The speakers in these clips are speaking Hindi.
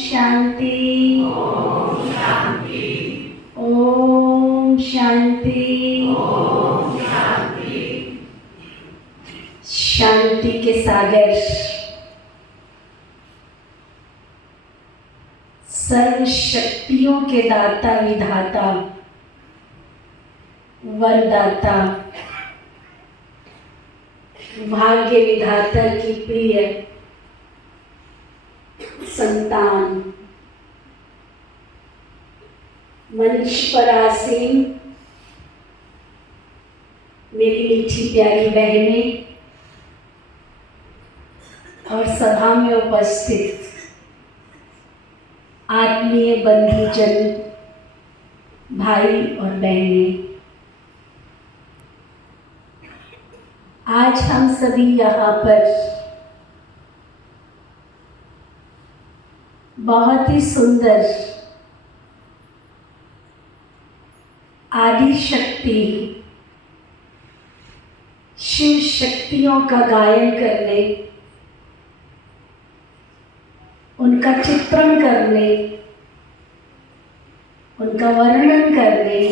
शांति। ओम शांति। ओम शांति। ओम शांति। शांति के सागर, सर्व शक्तियों के दाता विधाता वरदाता, भाग्य विधाता की प्रिय संतान, मंच पर आसीन मेरी मीठी प्यारी बहनें और सभा में उपस्थित आत्मीय बंधुजन, भाई और बहनें, आज हम सभी यहाँ पर बहुत ही सुंदर आदि शक्ति शिव शक्तियों का गायन करने, उनका चित्रण करने, उनका वर्णन करने,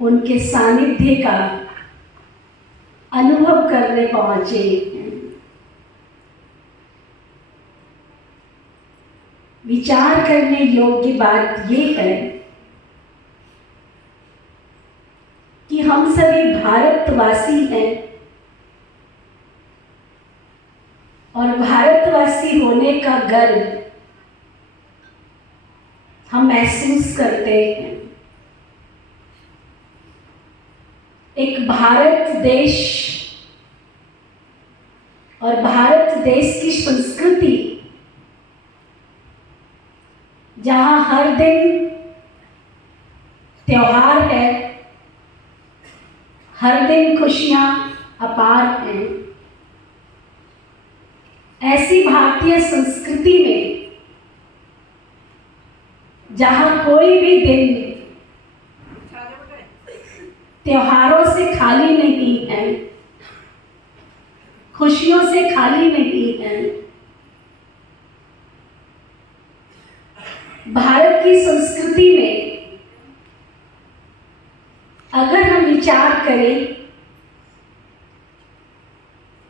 उनके सानिध्य का अनुभव करने पहुंचे। विचार करने योग्य बात ये है कि हम सभी भारतवासी हैं और भारतवासी होने का गर्व हम महसूस करते हैं। एक भारत देश और भारत देश की संस्कृति, जहाँ हर दिन त्योहार है, हर दिन खुशियाँ अपार हैं, ऐसी भारतीय संस्कृति में जहाँ कोई भी दिन त्योहारों से खाली नहीं है, खुशियों से खाली नहीं है, भारत की संस्कृति में अगर हम विचार करें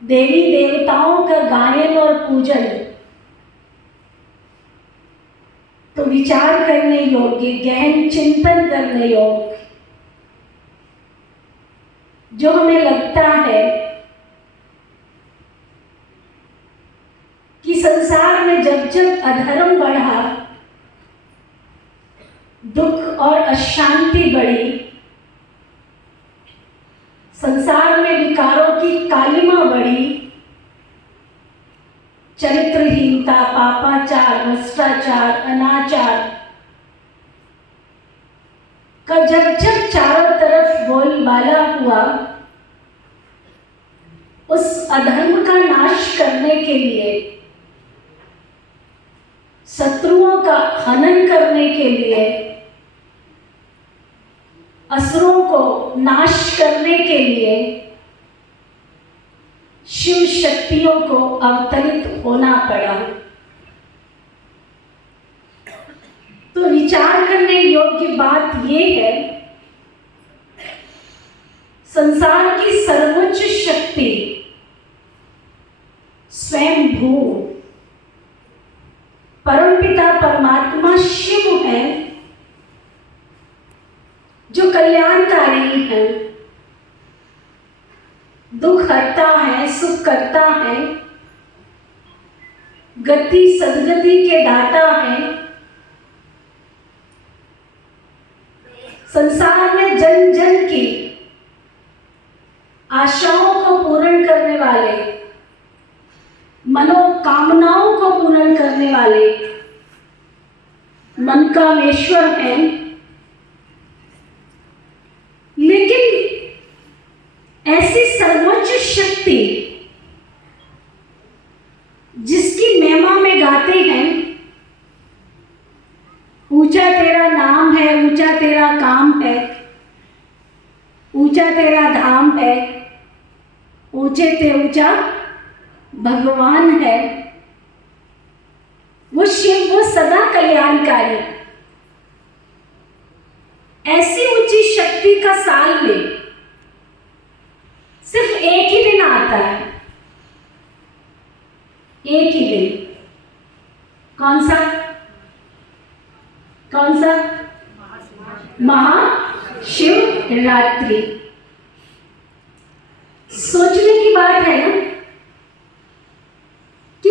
देवी देवताओं का गायन और पूजन, तो विचार करने योग्य, गहन चिंतन करने योग्य, जो हमें लगता है कि संसार में जब जब अधर्म बढ़ा, दुख और अशांति बढ़ी, संसार में विकारों की कालिमा बढ़ी, चरित्रहीनता, पापाचार, भ्रष्टाचार, अनाचार का जब जब चारों तरफ बोलबाला हुआ, उस अधर्म का नाश करने के लिए, शत्रुओं का हनन करने के लिए, असुरों को नाश करने के लिए शिव शक्तियों को अवतरित होना पड़ा। तो विचार करने योग्य बात यह है, संसार की सर्वोच्च शक्ति स्वयं भू परमपिता परमात्मा शिव है, जो कल्याणकारी है, दुख हरता है, सुख करता है, गति सद्गति के दाता है, संसार में जन जन की आशाओं को पूर्ण करने वाले, मनोकामनाओं को पूर्ण करने वाले मन का ईश्वर है। लेकिन ऐसी सर्वोच्च शक्ति जिसकी महिमा में गाते हैं, ऊंचा तेरा नाम है, ऊंचा तेरा काम है, ऊंचा तेरा धाम है, ऊंचे ते ऊंचा भगवान है, शिव वो सदा कल्याणकारी। ऐसी ऊंची शक्ति का साल में सिर्फ एक ही दिन आता है, एक ही दिन। कौन सा? कौन सा? महाशिवरात्रि। सोचने की बात है ना कि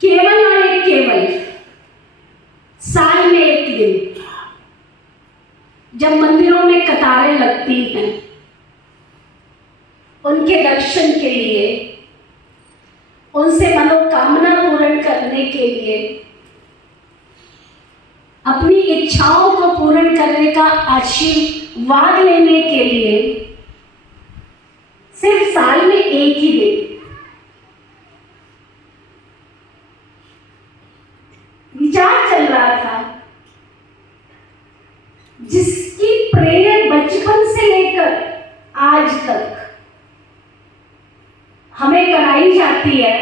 केवल और एक केवल साल में एक दिन जब मंदिरों में कतारें लगती हैं उनके दर्शन के लिए, उनसे मनोकामना पूर्ण करने के लिए, अपनी इच्छाओं को पूर्ण करने का आशीर्वाद लेने के लिए सिर्फ साल में एक ही दिन। विचार चल रहा था, जिसकी प्रेयर बचपन से लेकर आज तक हमें कराई जाती है,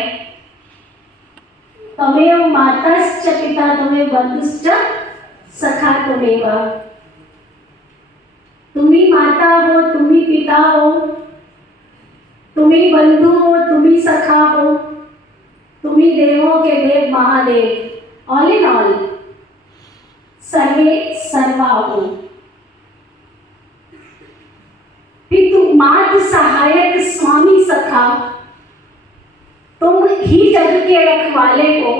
तमेव माताश्च पिता तमेव बंधुश्च सखा तमेव। तुम ही माता हो, तुम ही पिता हो, तुम ही बंधु हो, तुम ही सखा हो, तुम ही देवों के देव महादेव, ऑल इन ऑल, सर्वे सर्वा हो। पितु मात सहायक स्वामी सखा, तुम ही जग के रखवाले हो।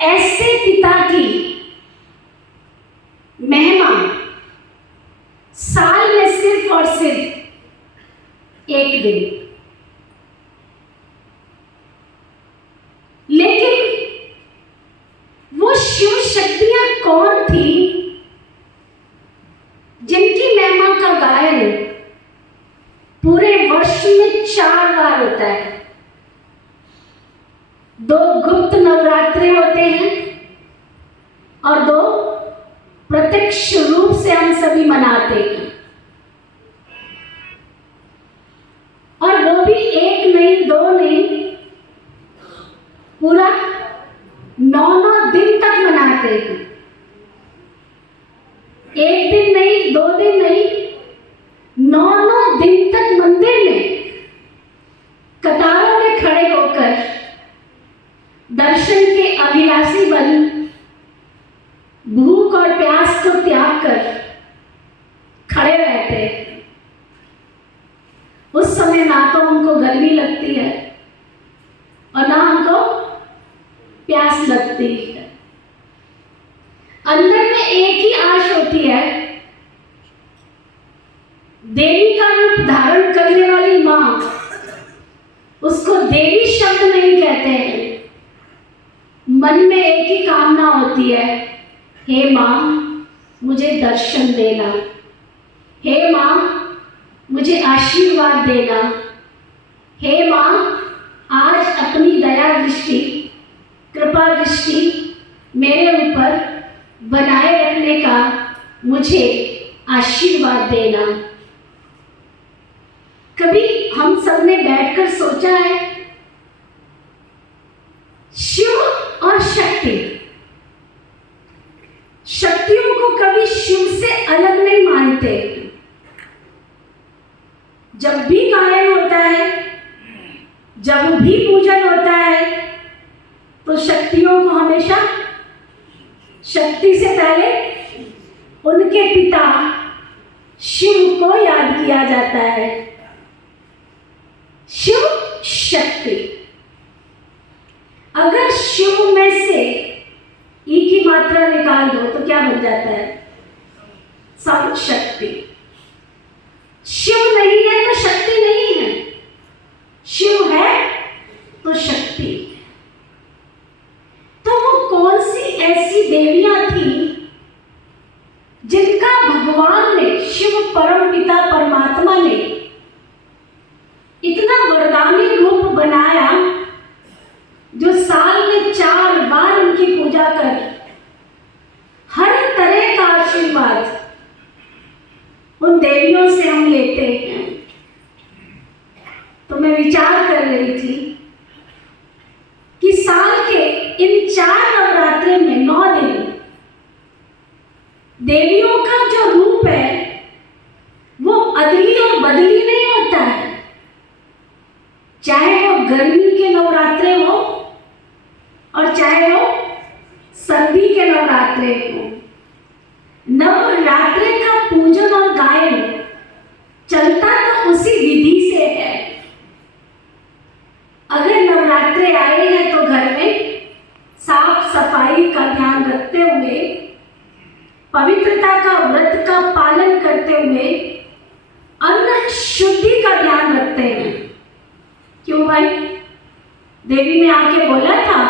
ऐसे पिता की महिमा साल में सिर्फ और सिर्फ एक दिन। लेकिन वो शिव शक्तियां कौन थी जिनकी महिमा का गायन पूरे वर्ष में 4 बार होता है? 2 गुप्त नवरात्रे होते हैं और 2 प्रत्यक्ष रूप से हम सभी मनाते हैं। और वो भी 1 नहीं, 2 नहीं, पूरा 9 दिन तक मनाते हैं। 1 दिन नहीं, 2 दिन नहीं, 9 दिन तक मंदिर में कतारों में खड़े होकर दर्शन के अभिलाषी बन भूख और प्यास को त्याग कर खड़े रहते। उस समय ना तो उनको गर्मी लगती है और ना उनको प्यास लगती है। अंदर में एक ही आश होती है, देवी का रूप धारण करने वाली मां, उसको देवी शब्द नहीं कहते हैं। मन में एक ही कामना होती है, हे मां मुझे दर्शन देना, हे मां मुझे आशीर्वाद देना, हे मां आज अपनी दया दृष्टि, कृपा दृष्टि मेरे ऊपर बनाए रखने का मुझे आशीर्वाद देना। कभी हम सब ने बैठकर सोचा है, शिव और शक्ति, शक्तियों को कभी शिव से अलग नहीं मानते। जब भी गायन होता है, जब भी पूजन होता है, तो शक्तियों को हमेशा शक्ति से पहले उनके पिता शिव को याद किया जाता है। शिव शक्ति, अगर शिव में से ई की मात्रा निकाल दो तो क्या बन जाता है? सब शक्ति। शिव नहीं है तो शक्ति नहीं है, शिव है तो शक्ति। तो वो कौन सी ऐसी देवियां थी जिनका भगवान ने, शिव परम पिता परमात्मा ने इतना वरदानी रूप बनाया, जो साल में 4 बार उनकी पूजा कर हर तरह का आशीर्वाद उन देवियों से हम लेते हैं। तो मैं विचार कर रही थी, गर्मी के नवरात्रे हो और चाहे वो सर्दी के नवरात्रे हो, नवरात्रे का पूजन और गायन चलता तो उसी विधि से है। अगर नवरात्रे आए हैं तो घर में साफ सफाई का ध्यान रखते हुए, पवित्रता का व्रत का पालन करते हुए, अन्न शुद्धि का ध्यान रखते हैं। क्यों भाई? देवी ने आके बोला था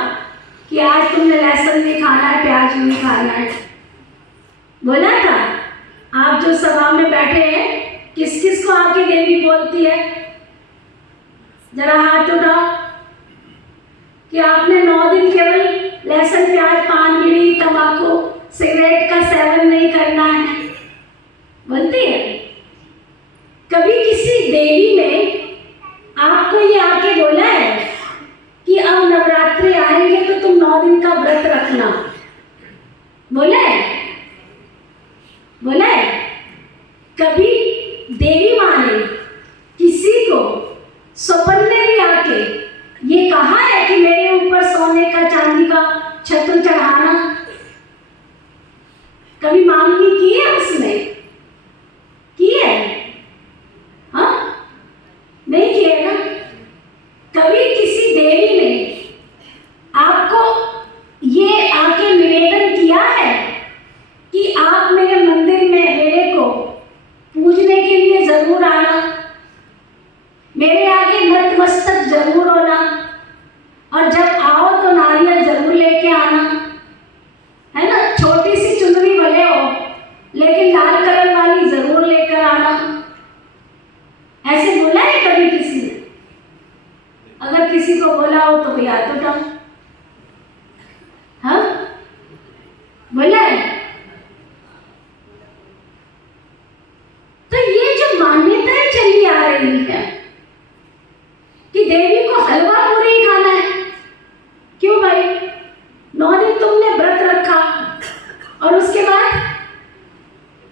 कि आज तुमने लहसुन नहीं खाना है, प्याज नहीं खाना है, बोला था। आप जो सभा में बैठे हैं, किस किस को आके देवी बोलती है? जरा हाथ उठाओ कि आपने 9 दिन केवल लहसुन, प्याज, पान, बीड़ी, तंबाकू, सिगरेट का सेवन नहीं करना है, बोलती है? कभी किसी देवी ने आपको ये आके बोला है कि अब नवरात्रि आएंगे तो तुम 9 दिन का व्रत रखना? बोला है? बोला है? कभी देवी माँ ने किसी को स्वप्न में भी आके ये कहा है कि मेरे ऊपर सोने का, चांदी का छत्र चढ़ाना? कभी मांगनी की है उसने? की है? हाँ, नहीं की है ना? कभी किसी देवी ने आपको ये आके निवेदन किया है कि आप मेरे मंदिर में मेरे को पूजने के लिए जरूर आना, मेरे आगे नतमस्तक जरूर होना, और जब आओ तो नारियल जरूर लेके आना, है ना? छोटी सी चुनरी भले हो लेकिन लाल कलर वाली जरूर लेकर आना। ऐसे बोला है कभी किसी ने? अगर किसी को बोला हो तो कोई हाथ उठाओ। हाँ, बोला है? तो ये जो मान्यताएं चली आ रही है कि देवी को हलवा पूरी ही खाना है। क्यों भाई? 9 दिन तुमने व्रत रखा और उसके बाद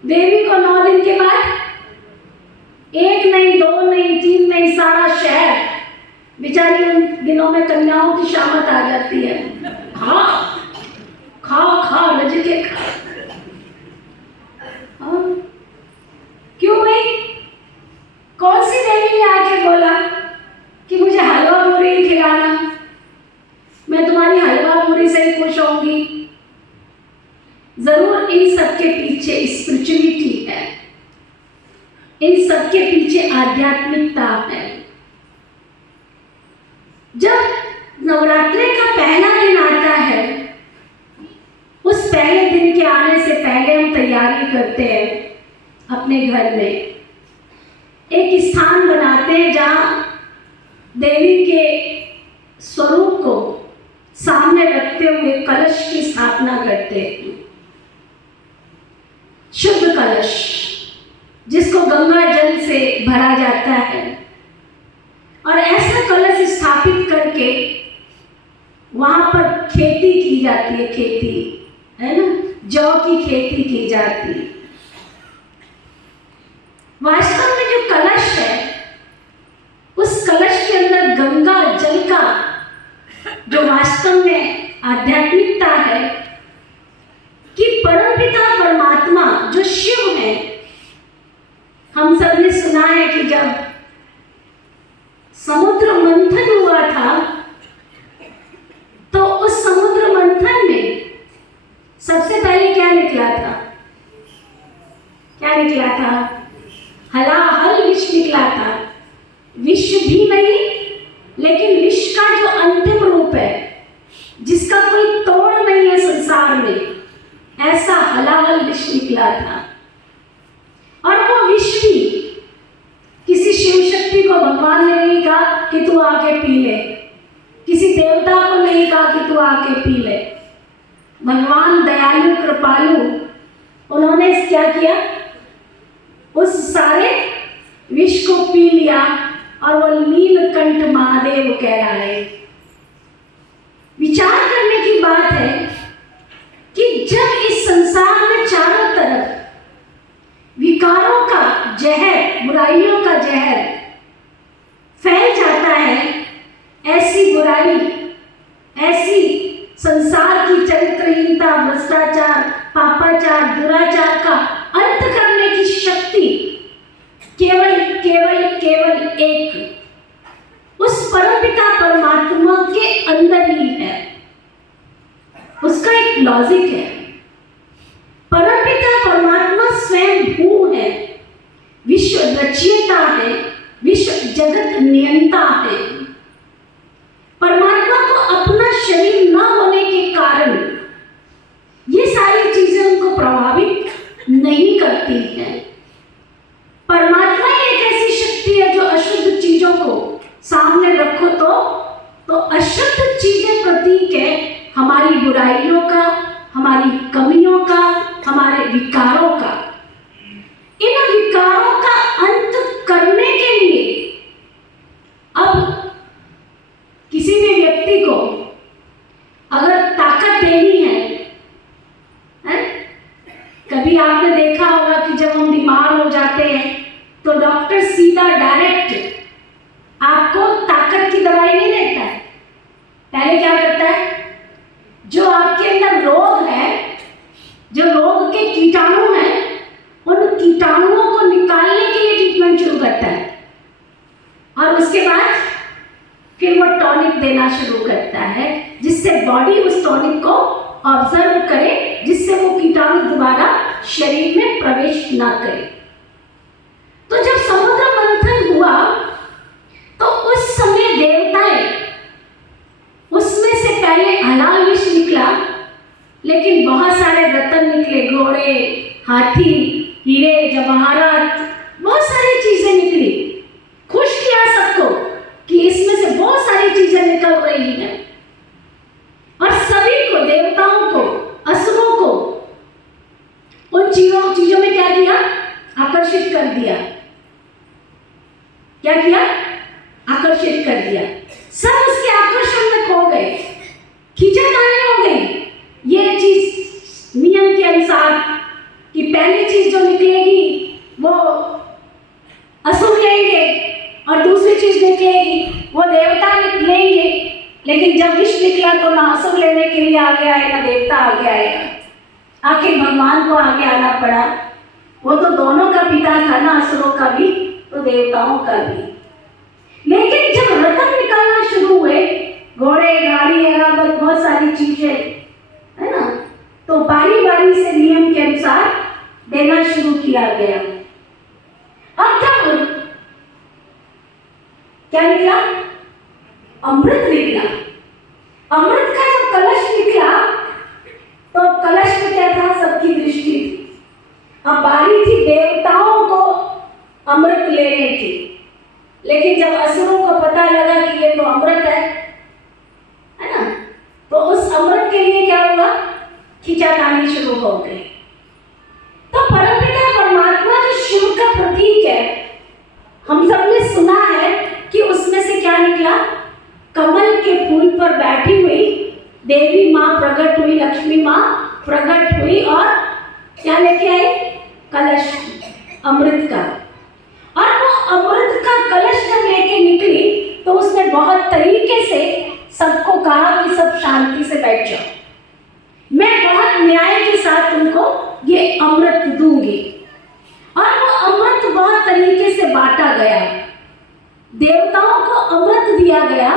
देवी को 9 दिन के बाद 1 नहीं, 2 नहीं, 3 नहीं, सारा शहर बेचारी उन दिनों में कन्याओं की शामत आ जाती है। खा खा खा रज के खा। हाँ? क्यों भाई? कौन सी देवी ने आके बोला कि मुझे हलवा पूरी खिलाना, मैं तुम्हारी हलवा पूरी से ही खुश होंगी? जरूर इन सबके पीछे स्पिरिचुअलिटी है, इन सबके पीछे आध्यात्मिकता है। जब नवरात्रि का पहला दिन आता है, उस पहले दिन के आने से पहले हम तैयारी करते हैं। अपने घर में एक स्थान बनाते हैं जहाँ देवी के स्वरूप को सामने रखते हुए कलश की स्थापना करते हैं। शुद्ध कलश जिसको गंगा जल से भरा जाता है, और ऐसा कलश स्थापित करके वहां पर खेती की जाती है। खेती है ना, जौ की खेती की जाती है। वास्तव में जो कलश है, उस कलश के अंदर गंगा जल का जो वास्तव में आध्यात्मिकता है कि परमपिता परमात्मा जो शिव है, हम सब ने सुना है कि जब समुद्र मंथन हुआ था तो उस समुद्र मंथन में सबसे पहले क्या निकला था? क्या निकला था? हलाहल विष निकला था। विष भी नहीं, लेकिन विष का जो अंतिम रूप है, जिसका कोई तोड़ नहीं है संसार में, ऐसा हलाहल विष निकला था। और वो विष भी किसी शिव शक्ति को भगवान ने नहीं कहा कि तू आके पी ले, किसी देवता को नहीं कहा कि तू आके पी ले। भगवान दयालु कृपालु, उन्होंने क्या किया? उस सारे विष को पी लिया और वो नीलकंठ महादेव कहलाए। विचार करने की बात है कि जब इस संसार में चारों तरफ विकारों का जहर, बुराइयों का जहर फैल जाता है, संसार की चरित्रहीनता, भ्रष्टाचार, पापाचार, दुराचार का अंत करने की शक्ति केवल केवल केवल एक उस परमपिता परमात्मा के अंदर ही है। उसका एक लॉजिक है। परमपिता परमात्मा स्वयं भू है, विश्व रचयिता है, विश्व जगत नियंता है। परमात्मा को अपना शरीर न होने के कारण ये सारी चीजें उनको प्रभावित नहीं करती हैं। परमात्मा एक ऐसी शक्ति है जो अशुद्ध चीजों को सामने रखो तो अशुद्ध चीजें प्रतीक है हमारी बुराइयों का, हमारी कमियों का, हमारे विकारों का। इन विकारों का अंत करने के लिए अब किसी भी व्यक्ति को अगर ताकत देनी है? कभी आपने देखा होगा कि जब हम बीमार हो जाते हैं तो डॉक्टर सीधा डायरेक्ट आपको ताकत की दवाई नहीं देता है। पहले क्या करता है? जो आपके अंदर रोग है, जो रोग के कीटाणु हैं, उन कीटाणुओं को निकालने के लिए ट्रीटमेंट शुरू करता है और उसके बाद फिर वो टॉनिक देना शुरू करता है जिससे बॉडी उस टॉनिक को ऑब्जर्व करे, जिससे वो कीटाणु दोबारा शरीर में प्रवेश ना करे। तो जब समुद्र मंथन हुआ तो उस समय देवताएं, उसमें से पहले हलाल विष निकला, लेकिन बहुत सारे रत्न निकले, घोड़े, हाथी, हीरे जवाहरात, बहुत सारी चीजें निकली। खुश किया सबको कि इसमें से बहुत सारी चीजें निकल रही हैं और सभी को, देवताओं को, असुरों को उन चीजों में क्या किया? आकर्षित कर दिया। क्या किया? आकर्षित कर दिया। सब उसके आकर्षण में खो गए, खींचातानी हो गई। ये चीज नियम के अनुसार कि पहली चीज जो निकलेगी वो असुर लेंगे और दूसरी चीज निकलेगी वो देवता लेंगे, लेकिन जब विष निकला तो ना असुर लेने के लिए आगे आए ना देवता आगे आए। आखिर भगवान को आगे आना पड़ा। वो तो दोनों का पिता था ना, असुरों का भी तो देवताओं का भी। लेकिन जब रत्न निकलना शुरू हुए, घोड़े, गाड़ी, ऐरावत, बहुत सारी चीजें, है ना, तो बारी बारी से नियम के अनुसार देना शुरू किया गया। अब जब क्या निकला? अमृत निकला। अमृत का जब कलश निकला तो कलश में क्या था? सबकी दृष्टि थी। अब बारी थी देवताओं को अमृत लेने की, लेकिन जब असुरों को पता लगा कि ये तो अमृत है ना, तो उस अमृत के लिए क्या हुआ? खींचातानी शुरू हो गई। तो परमपिता परमात्मा जो शिव का प्रतीक है, हम सबने सुना है कि उसमें से क्या निकला? कमल के फूल पर बैठी हुई देवी माँ प्रकट हुई, लक्ष्मी माँ प्रकट हुई और क्या लेके आई? कलश अमृत का। और वो अमृत का कलश जब लेके निकली तो उसने बहुत तरीके से सबको कहा कि सब शांति से बैठ जाओ, मैं बहुत न्याय के साथ तुमको ये अमृत दूंगी। और वो अमृत बहुत तरीके से बांटा गया, देवताओं को अमृत दिया गया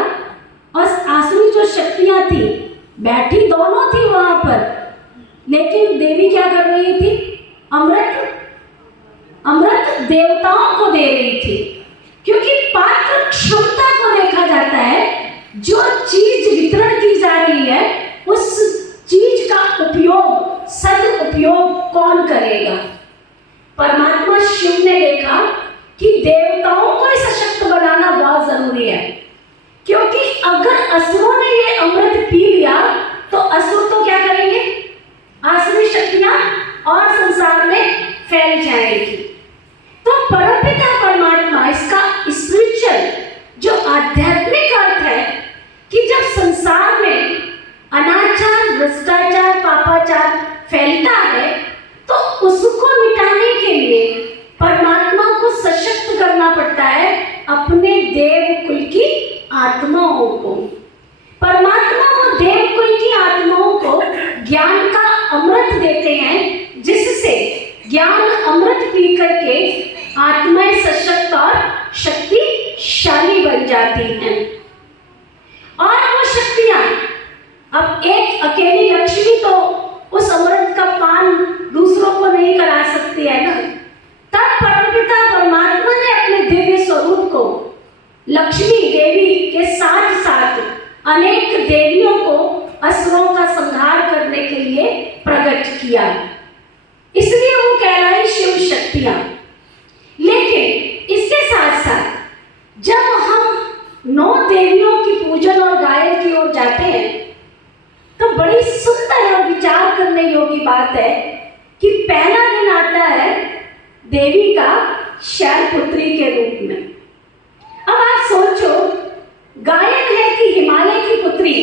और आसुरी जो शक्तियां थी बैठी दोनों थी वहां पर, लेकिन देवी क्या कर रही थी? अमृत देवताओं को दे रही थी, क्योंकि पात्र क्षमता को देखा जाता है। जो चीज वितरण की जा रही है उस चीज का उपयोग, सदुपयोग कौन करेगा? परमात्मा शिव ने देखा कि देवताओं को सशक्त बनाना बहुत जरूरी है, क्योंकि अगर असुरों ने ये अमृत पी लिया तो असुर तो क्या करेंगे? आसुरी शक्तियां और संसार में फैल जाएगी। तो परमपिता परमात्मा, इसका स्पिरिचुअल जो आध्यात्मिक अर्थ है कि जब संसार में अनाचार, भ्रष्टाचार, पापाचार फैलता है तो उसको मिटाने के लिए परमात्मा को सशक्त करना पड़ता है अपने देव कुल की आत्माओं को। परमात्मा वो देव कुल की आत्मा शाली बन जाती हैं। और वो शक्तियां, अब एक अकेली लक्ष्मी तो उस अमृत का पान दूसरों को नहीं करा सकती है ना। तब परमपिता परमात्मा ने अपने दिव्य स्वरूप को लक्ष्मी देवी के साथ साथ अनेक देवियों को असुरों का संहार करने के लिए प्रकट किया, इसलिए वो कहलाई शिव शक्तियां। लेकिन इसके साथ साथ जब हम 9 देवियों की पूजन और गायन की ओर जाते हैं तो बड़ी सुंदर और विचार करने योग्य बात है कि पहला दिन आता है देवी का शैलपुत्री के रूप में। अब आप सोचो, गायन है कि हिमालय की पुत्री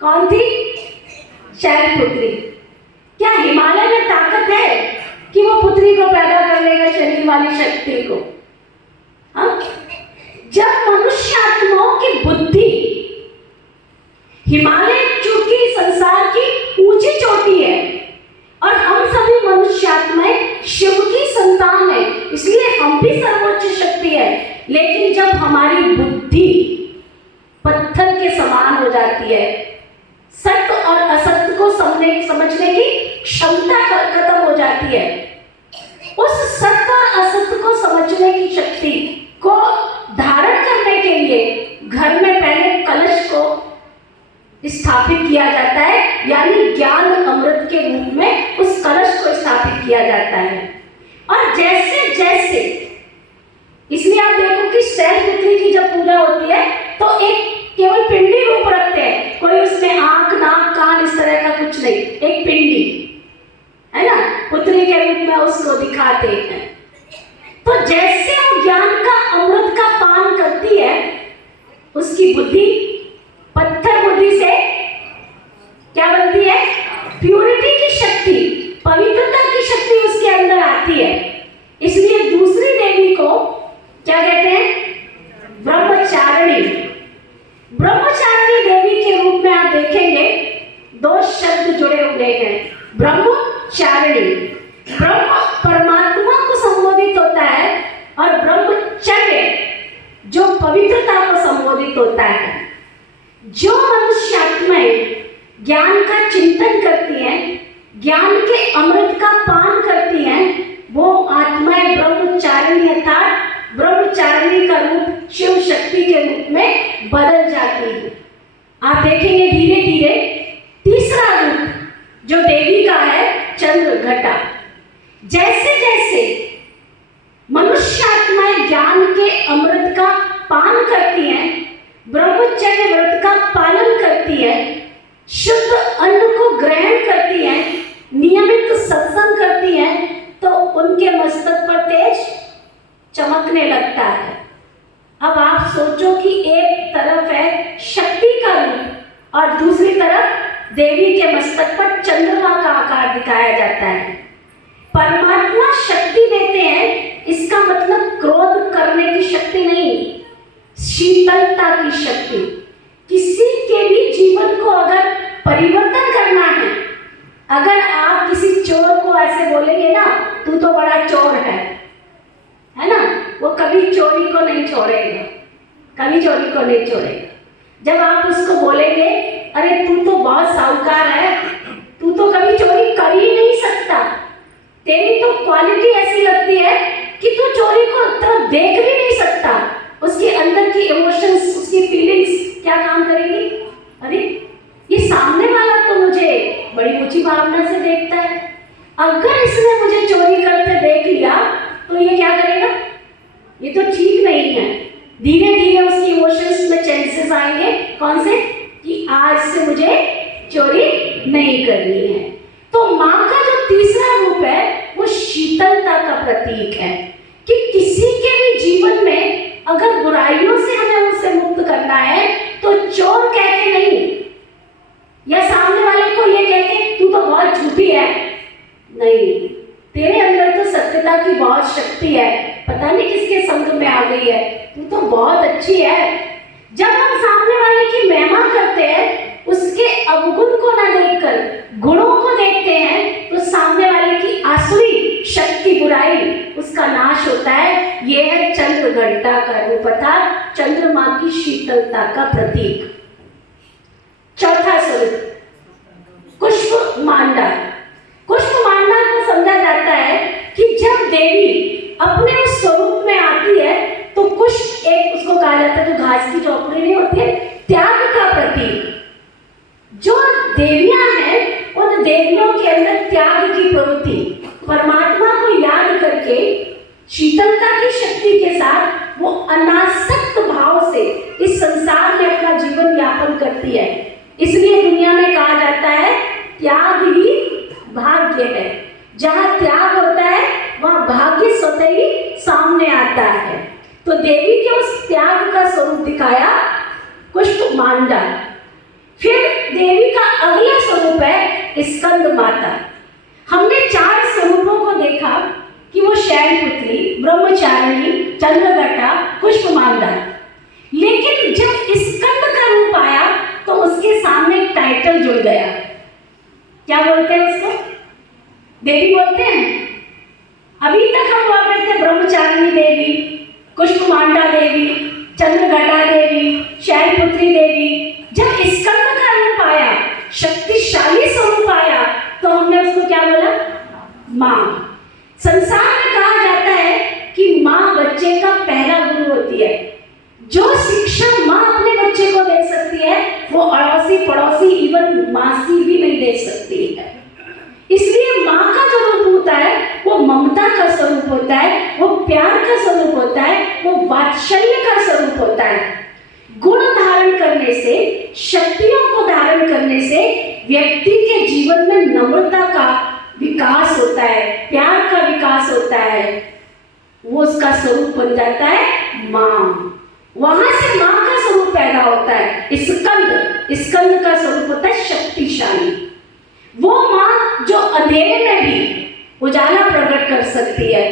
कौन थी? शैलपुत्री। क्या हिमालय में ताकत है कि वो पुत्री को पैदा कर लेगा, शरीर वाली शक्ति को? हाँ? जब मनुष्य आत्माओं की बुद्धि, हिमालय चूंकि संसार की ऊंची चोटी है और हम सभी मनुष्य आत्माएं शिव की संतान है, इसलिए हम भी सर्वोच्च शक्ति है। लेकिन जब हमारी बुद्धि पत्थर के समान हो जाती है, सत्य और असत्य को समझने की क्षमता खत्म हो जाती है, उस सत्य और असत्य को समझने की शक्ति को धारण करने के लिए घर में पहले कलश को स्थापित किया जाता है, यानी ज्ञान अमृत के रूप में उस कलश को स्थापित किया जाता है। और जैसे जैसे, इसलिए आप देखो कि शैलपुत्री की जब पूजा होती है तो एक केवल पिंडी रूप रखते हैं, कोई उसमें आंख नाक कान इस तरह का कुछ नहीं, एक पिंडी है ना, पुत्री के रूप में उसको दिखाते हैं। तो जैसे वो ज्ञान का अमृत का पान करती है, उसकी बुद्धि पत्थर बुद्धि से क्या बनती है? प्यूरिटी की शक्ति, पवित्रता की शक्ति उसके अंदर आती है। इसलिए दूसरी देवी को क्या कहते हैं? ब्रह्मचारिणी। ब्रह्मचारिणी देवी के रूप में आप देखेंगे 2 शब्द जुड़े हुए हैं, ब्रह्मचारिणी। ब्रह्म परमात्मा को संबोधित होता है और ब्रह्मचर्य जो पवित्रता को संबोधित होता है। जो मनुष्य आत्माएं ज्ञान का चिंतन करती हैं, ज्ञान के अमृत का पान करती हैं, वो आत्माएं ब्रह्मचारिणी अर्थात ब्रह्मचारिणी का रूप शिव शक्ति के रूप में बदल जाती है। आप देखेंगे धीरे धीरे तीसरा रूप जो देवी का है, चंद्रघटा। जैसे जैसे मनुष्य आत्माएं ज्ञान के अमृत का पान करती हैं, ब्रह्मचर्य व्रत का पालन करती है, शुद्ध अन्न को ग्रहण करती है, नियमित सत्संग करती है, तो उनके मस्तक पर तेज चमकने लगता है। अब आप सोचो कि एक तरफ है शक्ति का रूप और दूसरी तरफ देवी के मस्तक पर चंद्रमा का आकार दिखाया जाता है। परमात्मा शक्ति देते हैं, इसका मतलब क्रोध करने की शक्ति नहीं, शीतलता की शक्ति। किसी के भी जीवन को अगर परिवर्तन करना है, अगर आप किसी चोर को ऐसे बोलेंगे ना, तू तो बड़ा चोर है ना, वो कभी चोरी को नहीं छोड़ेगा, कभी चोरी को नहीं छोड़ेगा। जब आप उसको बोलेंगे अरे तू तो बहुत साहूकार है, तू तो कभी चोरी कर ही नहीं सकता, तेरी तो क्वालिटी ऐसी लगती है कि तू चोरी को तरफ देख भी नहीं सकता, उसके अंदर की इमोशंस, उसकी फीलिंग्स क्या काम करेगी? अरे ये सामने वाला तो मुझे बड़ी ऊंची भावना से देखता है, अगर इसने मुझे चोरी करते देख लिया तो ये क्या करेगा? ये तो ठीक नहीं है। धीरे धीरे उसकी इमोशंस में चेंजेस आएंगे, कौन से? कि आज से मुझे चोरी नहीं करनी है। तो माँ का जो तीसरा रूप है वो शीतलता का प्रतीक है कि किसी के भी जीवन में अगर बुराइयों से हमें उसे मुक्त करना है तो चोर कह के नहीं, या सामने वाले को ये कह के तू तो बहुत झूठी है, नहीं, तेरे अंदर तो सत्यता की बहुत शक्ति है, पता नहीं किसके संग में आ गई है, तू तो बहुत अच्छी है। जब हम सामने वाले की महिमा करते हैं उसके अवगुण को न देखकर गुणों को देखते हैं तो सामने वाले की आसुरी शक्ति बुराई उसका नाश होता है। यह है चंद्र घंटा का रूप अर्थात चंद्रमा की शीतलता का प्रतीक। चौथा स्वरूप कुष्मांडा। कुष्मांडा को समझा जाता है कि जब देवी अपने उस स्वरूप में आती है तो कुष्म एक उसको कहा जाता है, जो घास की चौपड़ी नहीं होती है, त्याग का प्रतीक। जो देवियां हैं उन देवियों के अंदर त्याग की प्रवृत्ति, परमात्मा को याद करके शीतलता की शक्ति के साथ वो अनासक्त भाव से इस संसार में अपना जीवन यापन करती है। इसलिए दुनिया में कहा जाता है त्याग ही भाग्य है। जहाँ त्याग होता है वहाँ भाग्य स्वतः ही सामने आता है। तो देवी के उस त्याग का स्वरूप दिखाया कुष्मांडा। फिर देवी का अगला स्वरूप है स्कंद माता। हमने 4 स्वरूपों को देखा कि वो शैलपुत्री, ब्रह्मचारिणी, चंद्रघटा, कुष्मांडा। लेकिन जब स्कंद का रूप आया तो उसके सामने एक टाइटल जुड़ गया। क्या बोलते हैं उसको? देवी बोलते हैं। अभी तक हम बोल रहे थे ब्रह्मचारिणी देवी, कुष्मांडा देवी, चंद्रघटा देवी, शैलपुत्री देवी। जब स्कंद का रूप आया, शक्तिशाली स्वरूप आया, तो हमने उसको क्या बोला? माँ। संसार में कहा जाता है कि माँ बच्चे का पहला गुरु होती है। जो शिक्षा माँ अपने बच्चे को दे सकती है वो अड़ोसी पड़ोसी इवन मासी भी नहीं दे सकती है। इसलिए माँ का जो रूप होता है वो ममता का स्वरूप होता है, वो प्यार का स्वरूप होता है, वो वात्सल्य का स्वरूप होता है। गुण धारण करने से, शक्तियों को धारण करने से व्यक्ति के जीवन में नम्रता का विकास होता है, प्यार का विकास होता है। वो उसका स्वरूप बन जाता है माँ। वहां से माँ का स्वरूप पैदा होता है स्कंद। स्कंद का स्वरूप होता है शक्तिशाली। वो माँ जो अंधेरे में भी उजाला प्रकट कर सकती है,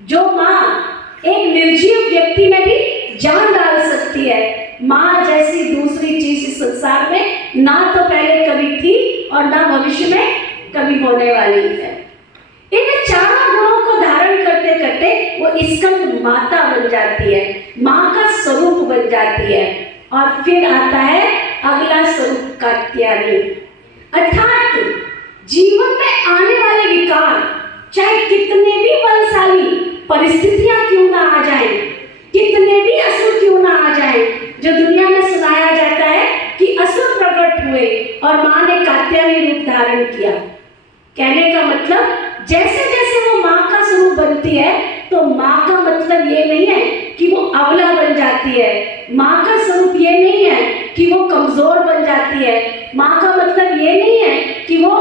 जो माँ एक निर्जीव व्यक्ति में भी जान डाल सकती है। माँ जैसी दूसरी चीज इस संसार में ना तो पहले कभी थी और ना भविष्य में कभी होने वाली है। इन 4 गुणों को धारण करते करते वो स्कंद माता बन जाती है, माँ का स्वरूप बन जाती है। और फिर आता है अगला स्वरूप कात्यायनी, अर्थात जीवन में आने वाले विकार चाहे कितने भी बलशाली परिस्थितियां क्यों ना आ जाएं, कितने भी असुर क्यों ना आ जाएं। जो दुनिया में सुनाया जाता है कि असुर प्रकट हुए और माँ ने कात्यायनी रूप धारण किया। कहने का मतलब जैसे जैसे वो माँ का स्वरूप बनती है तो माँ का मतलब ये नहीं है कि वो अबला बन जाती है। माँ का स्वरूप ये नहीं है कि वो कमजोर बन जाती है। माँ का मतलब ये नहीं है कि वो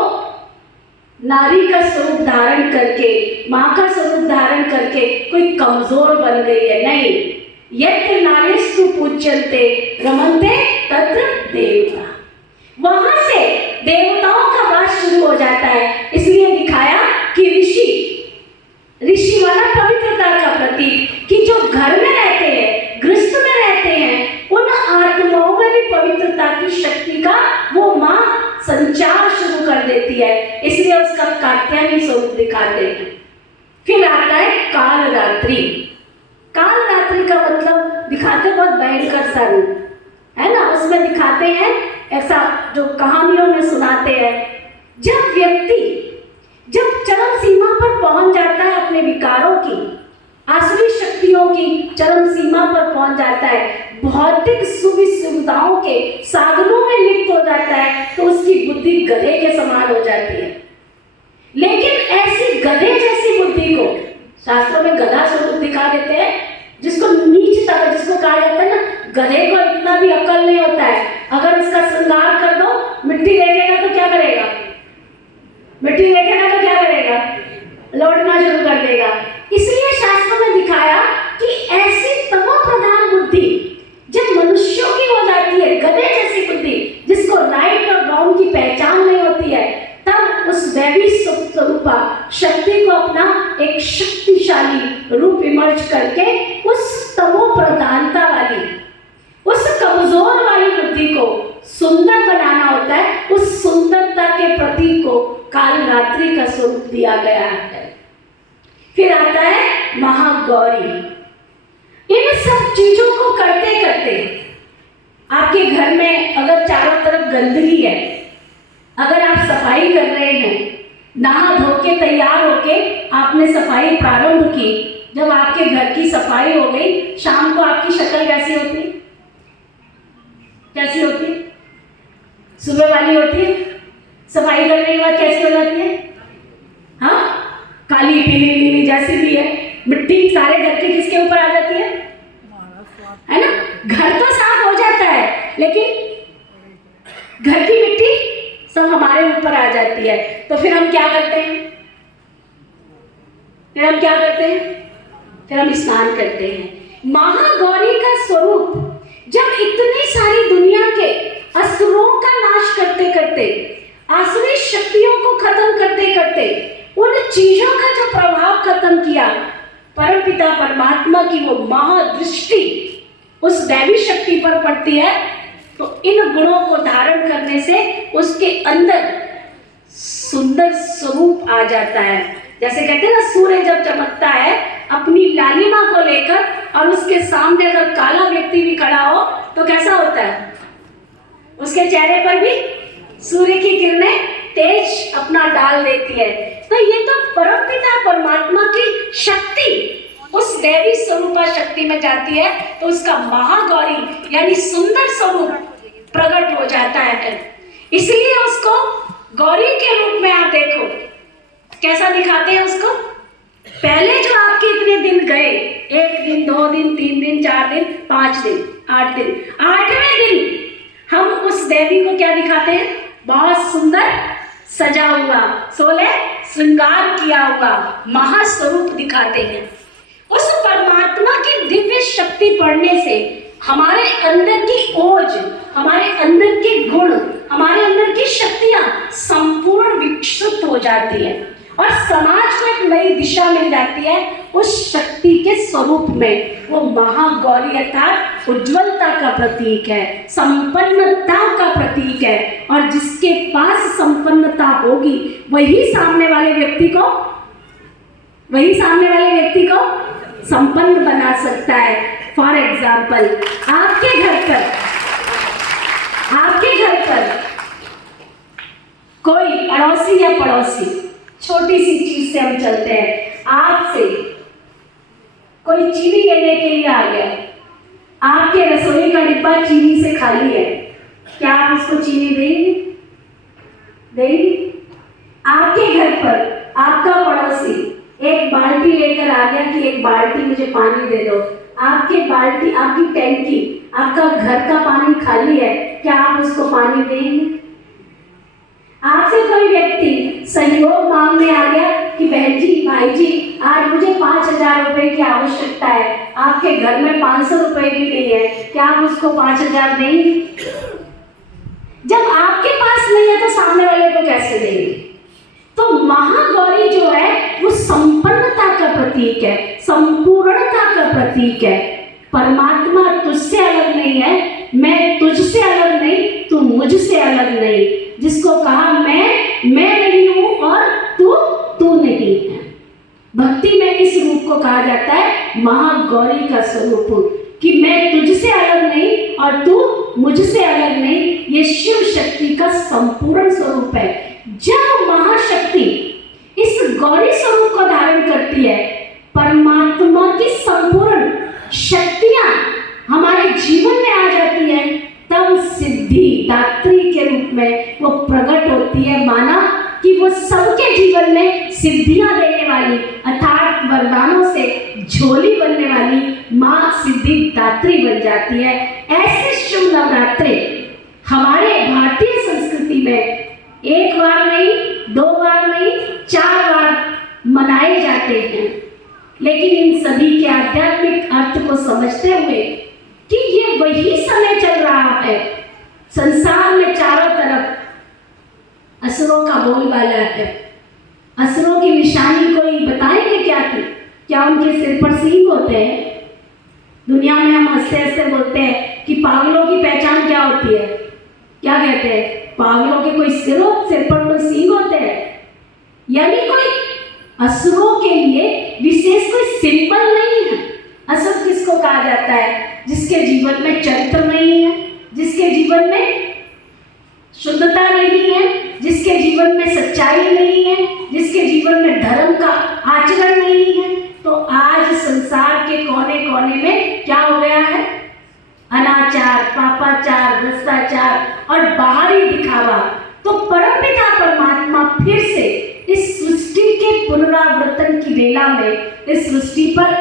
नारी का स्वरूप धारण करके, माँ का स्वरूप धारण करके कोई कमजोर बन गई है। नहीं, यत्र नारीस्तु पूज्यन्ते रमन्ते तत्र देवता। वहां से देवताओं का वास शुरू हो जाता है। इसलिए दिखाया कि ऋषि वाला पवित्रता का प्रतीक, कि जो घर में रहते हैं, गृहस्थ में रहते हैं, उन आत्माओं में भी पवित्रता की शक्ति का वो माँ संचार शुरू कर देती है। इसलिए उसका कात्यायनी स्वरूप दिखाते हैं। फिर आता है काल रात्रि। काल रात्रि का मतलब दिखाते बहुत भयंकर सा रूप है ना। उसमें दिखाते हैं ऐसा जो कहानियों में सुनाते हैं, जब व्यक्ति जब चरम सीमा पर पहुंच जाता है, अपने विकारों की, आसुरी शक्तियों की चरम सीमा पर पहुंच जाता है, भौतिक सुविधाओं के साधनों में लिप्त हो जाता है, तो उसकी बुद्धि गधे के समान हो जाती है। लेकिन ऐसी गधे जैसी बुद्धि को शास्त्रों में गधा स्वरूप दिखा देते हैं, जिसको नीचता, जिसको कहा जाता है ना, गधे को इतना भी अकल नहीं होता है। अगर उसका श्रृंगार कर दो, मिट्टी देखेगा तो क्या करेगा? मिट्टी देखेगा तो क्या करेगा? लौटना शुरू कर देगा। इसलिए शास्त्रों में दिखाया कि ऐसी तमो प्रधान बुद्धि जब मनुष्यों की हो जाती है, गधे जैसी बुद्धि जिसको राइट और रॉन्ग की पहचान नहीं होती है, तब उस दैवी स्वरूपा शक्ति को अपना एक शक्तिशाली रूप इमर्ज करके उस तमो प्रधानता स्वरूप दिया गया है। फिर आता है महागौरी। इन सब चीजों को करते करते आपके घर में अगर चारों तरफ गंदगी है, अगर आप सफाई कर रहे हैं, नहा धो के तैयार होके आपने सफाई प्रारंभ की, जब आपके घर की सफाई हो गई, शाम को आपकी शक्ल कैसी होती? कैसी होती? सुबह वाली होती है। सफाई करने के बाद कैसी हो जाती है? हाँ, काली पीली नीली जैसी भी है, मिट्टी सारे घर के किसके ऊपर आ जाती है ना? घर तो साफ हो जाता है, लेकिन घर की मिट्टी सब हमारे ऊपर आ जाती है। तो फिर हम क्या करते हैं? फिर हम स्नान करते हैं। महागौरी का स्वरूप जब इतनी सारी दुनिया के असुरों का नाश करते करते, आसुरी शक्तियों को खत्म करते करते, उन चीजों का जो प्रभाव खत्म किया, परमपिता परमात्मा की वो महादृष्टि उस दैवी शक्ति पर पड़ती है, तो इन गुणों को धारण करने से उसके अंदर सुंदर स्वरूप आ जाता है। जैसे कहते हैं ना, सूर्य जब चमकता है अपनी लालिमा को लेकर, और उसके सामने अगर काला व्यक्ति भी खड़ा हो तो कैसा होता है? उसके चेहरे पर भी सूर्य की किरणें तेज अपना डाल देती है। तो ये तो परमपिता परमात्मा की शक्ति उस दैवी स्वरूपा शक्ति में जाती है, तो उसका महागौरी यानी सुंदर स्वरूप प्रकट हो जाता है। इसलिए उसको गौरी के रूप में आप देखो कैसा दिखाते हैं उसको। पहले जो आपके इतने दिन गए, 1 दिन 2 दिन 3 दिन 4 दिन 5 दिन 8 दिन, 8वें दिन हम उस देवी को क्या दिखाते हैं? बहुत सुंदर सजा हुआ, 16 श्रृंगार किया हुआ महास्वरूप दिखाते हैं। उस परमात्मा की दिव्य शक्ति पढ़ने से हमारे अंदर की ओज, हमारे अंदर के गुण, हमारे अंदर की शक्तियां संपूर्ण विकसित हो जाती है और समाज को एक नई दिशा मिल जाती है उस शक्ति के स्वरूप में। वो महागौरी अर्थात उज्ज्वलता का प्रतीक है, संपन्नता का प्रतीक है, और जिसके पास संपन्नता होगी वही सामने वाले व्यक्ति को संपन्न बना सकता है। फॉर एग्जाम्पल, आपके घर पर कोई अड़ोसी या पड़ोसी, छोटी सी चीज से हम चलते हैं, आपसे कोई चीनी लेने के लिए आ गया, आपके रसोई का डिब्बा चीनी से खाली है, क्या आप उसको चीनी देंगे? आपके घर पर आपका पड़ोसी एक बाल्टी लेकर आ गया कि एक बाल्टी मुझे पानी दे दो, आपकी टैंकी, आपका घर का पानी खाली है, क्या आप उसको पानी देंगे? आपसे कोई व्यक्ति सहयोग मांगने आ गया कि बहन जी, भाई जी, आज मुझे 5,000 रुपए की आवश्यकता है, आपके घर में 500 रुपए भी नहीं है, क्या आप उसको 5,000 देंगे? जब आपके पास नहीं है तो सामने वाले को कैसे देंगे? तो महागौरी जो है वो संपन्नता का प्रतीक है, संपूर्णता का प्रतीक है। परमात्मा तुझसे अलग नहीं है, मैं तुझसे अलग नहीं, तू मुझसे अलग नहीं। जिसको कहा मैं नहीं हूं और तू नहीं है। भक्ति में इस रूप को कहा जाता है महागौरी का स्वरूप, कि मैं तुझसे अलग नहीं और तू मुझसे अलग नहीं। ये शिव शक्ति का संपूर्ण स्वरूप है। जब महाशक्ति इस गौरी स्वरूप को धारण करती है, परमात्मा की संपूर्ण शक्तियां हमारे जीवन में आ जाती है, तब सिद्धि दात्री के रूप में वो प्रकट होती है। माना कि वो सबके जीवन में सिद्धियां देने वाली अर्थात वरदानों से झोली बनने वाली माँ सिद्धि दात्री बन जाती है। ऐसे शिव नवरात्रे हमारे भारतीय संस्कृति में 1 बार नहीं, 2 बार नहीं, 4 बार मनाए जाते हैं। लेकिन इन सभी के आध्यात्मिक अर्थ को समझते हुए कि ये वही समय चल रहा है, संसार में चारों तरफ असुरों का बोलबाला है। असुरों की निशानी कोई बताएंगे क्या थी? क्या उनके सिर पर सींग होते हैं? दुनिया में हम हंसते हंसते बोलते हैं कि पागलों की पहचान क्या होती है? क्या कहते हैं? पागलों के कोई सिर पर कोई सींग होते हैं? यानी कोई असुरों के लिए विशेष कोई सिंबल नहीं है। असुर किसको कहा जाता है? जिसके जीवन में चरित्र नहीं है, जिसके जीवन में शुद्धता नहीं है, जिसके जीवन में सच्चाई नहीं है, जिसके जीवन में धर्म का आचरण नहीं है। तो आज संसार के कोने कोने में क्या हो गया है? अनाचार, पापाचार, भ्रष्टाचार और बाहरी दिखावा। तो परमपिता परमात्मा फिर से इस सृष्टि के पुनरावर्तन की वेला में इस सृष्टि पर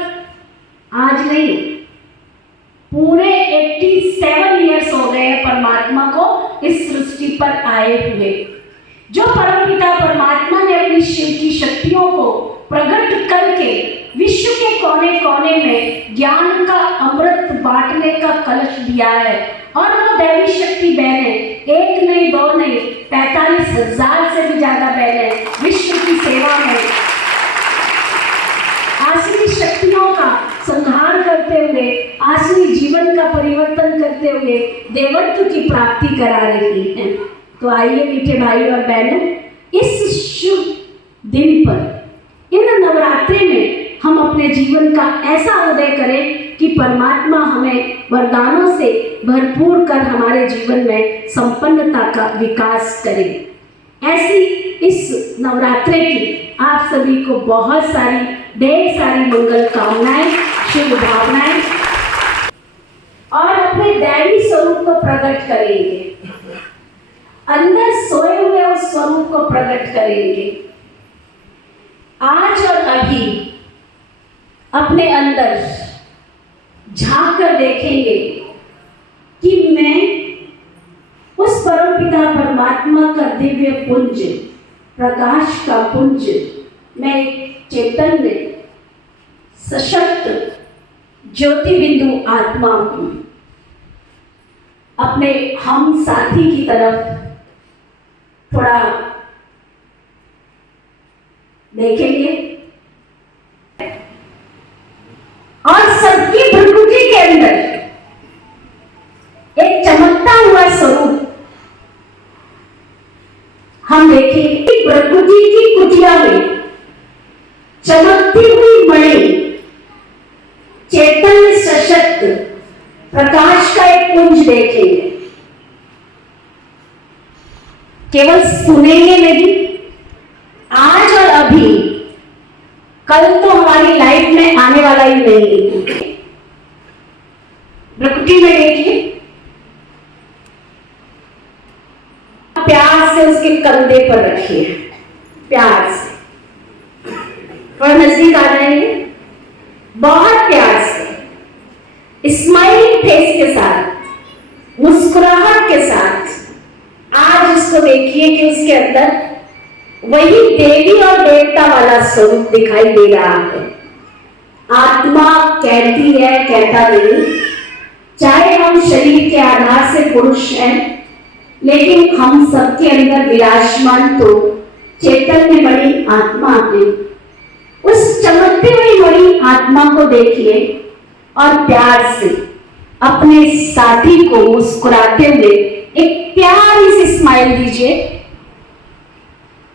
आज नहीं, पूरे 87 ईयर्स हो गए परमात्मा को इस सृष्टि पर आए हुए। जो परमपिता परमात्मा ने अपनी शिव की शक्तियों को प्रकट करके विश्व के कोने कोने में ज्ञान का अमृत बांटने का कलश दिया है। और वो दैवी शक्ति बहनें, एक नहीं, दो नहीं, 45,000 से भी ज्यादा बहनें विश्व की सेवा में आसुरी शक्तियों का संहार करते हुए, आसुरी जीवन का परिवर्तन करते हुए देवत्व की प्राप्ति करा रही हैं। तो आइए मीठे भाई और बहनों, इस शुभ दिन पर, इन नवरात्रि में हम अपने जीवन का ऐसा उदय करें कि परमात्मा हमें वरदानों से भरपूर कर हमारे जीवन में संपन्नता का विकास करे। ऐसी इस नवरात्रि की आप सभी को बहुत सारी, ढेर सारी मंगल कामनाएं, शुभ भावनाएं, और अपने दैवी स्वरूप को प्रकट करेंगे। अंदर सोए हुए उस स्वरूप को प्रकट करेंगे। आज और अभी अपने अंदर झांक कर देखेंगे कि मैं उस परमपिता परमात्मा का दिव्य पुंज, प्रकाश का पुंज, मैं चैतन्य सशक्त ज्योति बिंदु आत्मा हूं। अपने हम साथी की तरफ थोड़ा देखेंगे और सबकी प्रकृति के अंदर एक चमकता हुआ स्वरूप हम देखेंगे। प्रकृति की कुटिया में चमकती हुई मणि, चैतन्य सशक्त प्रकाश का एक पुंज देखेंगे। केवल सुनेंगे नहीं, आज और अभी, कल तो हमारी लाइफ में आने वाला ही नहीं। प्रकृति में देखिए, प्यार से उसके कंधे पर रखिए, प्यार से, और नजदीक आ जाएंगे, बहुत प्यार से, स्माइलिंग फेस के साथ, मुस्कुराहट के साथ आज उसको देखिए कि उसके अंदर वही देवी और देवता वाला स्वरूप दिखाई दे रहा है। आत्मा कहती है, कहता नहीं, चाहे हम शरीर के आधार से पुरुष हैं, लेकिन हम सबके अंदर विराजमान तो चैतन्य मणि आत्मा है। उस चमकती हुई मणि आत्मा को देखिए और प्यार से अपने साथी को मुस्कुराते हुए एक प्यारी सी स्माइल दीजिए,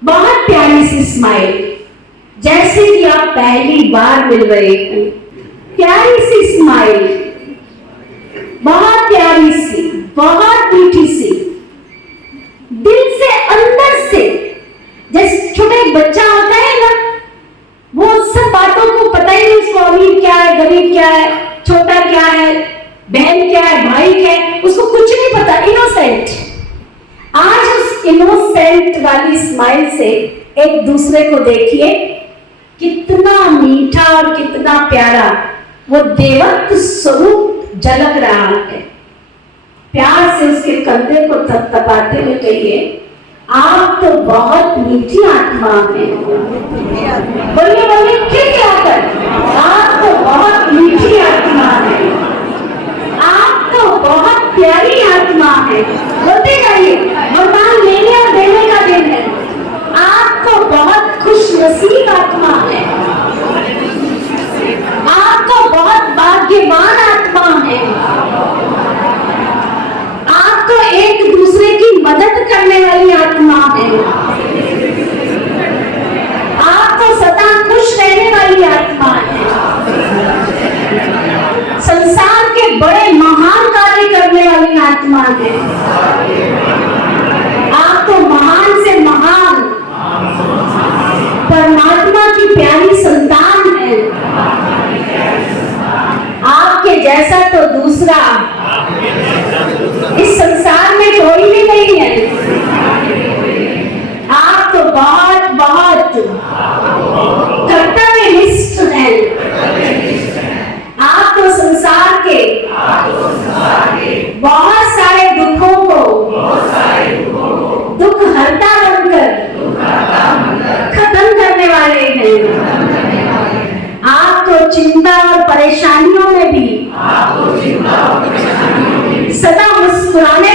बहुत प्यारी सी स्माइल, जैसे कि आप पहली बार मिल रहे हैं। प्यारी सी स्माइल, बहुत प्यारी सी, बहुत मीठी सी, दिल से, अंदर से। जैसे छोटे बच्चा होता है ना, वो सब बातों को पता ही नहीं, उसको अमीर क्या है, गरीब क्या है, छोटा क्या है, बहन क्या है, भाई क्या है, उसको कुछ नहीं पता, इनोसेंट। आज उस इनोसेंट वाली स्माइल से एक दूसरे को देखिए, कितना मीठा और कितना प्यारा वो देवत्व स्वरूप झलक रहा है। प्यार से उसके कंधे को थपथपाते हुए कहिए, आप तो बहुत मीठी आत्मा है। बोलिए बोलिए, ठीक है आकर, आप तो बहुत मीठी आत्मा है, आप तो बहुत प्यारी आत्मा है। बोलते जाइए, वरदान लेने और देने का दिन है। आप तो बहुत खुश नसीब आत्मा है, आप तो बहुत भाग्यवान आत्मा है, आप तो एक दूसरे की मदद करने वाली आत्मा है। परमात्मा हैं। आप तो महान से महान परमात्मा की प्यारी संतान हैं। आपके जैसा तो दूसरा इस संसार में कोई भी नहीं है। आप तो बहुत बहुत कर्तव्यनिष्ठ हैं। आप तो संसार के बहुत सारे दुखों को दुख हरता बनकर खत्म करने वाले हैं। आप तो चिंता और परेशानियों में भी सदा मुस्कुराने